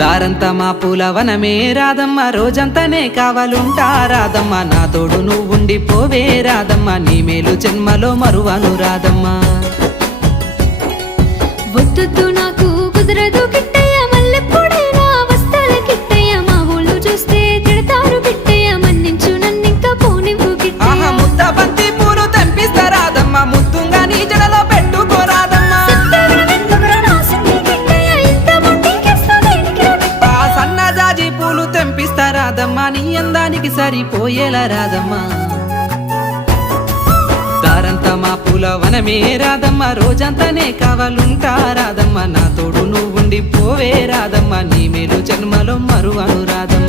దారంతా మా పూలవనమే రాదమ్మ, రోజంతానే కావాలుంటా రాదమ్మ, నా తోడు నువ్వుండి పోవే రాదమ్మ, నీ మేలు జన్మలో మరువను రాదమ్మ. వద్దు నాకు కుదరదు కిట్టయ్య, మల్లెప్పుడైనా వస్తాల కిట్టయ్య, మా ఊళ్ళు చూస్తే తిడతారు కిట్టయ్య, మన్నించు నన్నింకా పోనివ్వు కిట్టయ్య. ముద్ద బంతి పూలు తెంపిస్తా రాదమ్మ, ముద్దుంగా నీ జడలో పెట్టుకోరాదమ్మ. సన్నజాజి పూలు తెంపిస్తా రాదమ్మ, నీ అందానికి సరిపోయేలా రాదమ్మ. దారంతా మా పూలవనమే రాదమ్మ, రోజంతానే కావాలుంటా రాదమ్మ, నా తోడు నువ్వుండి పోవే రాదమ్మ, నీ మేలు జన్మలో మరువను రాదమ్మ.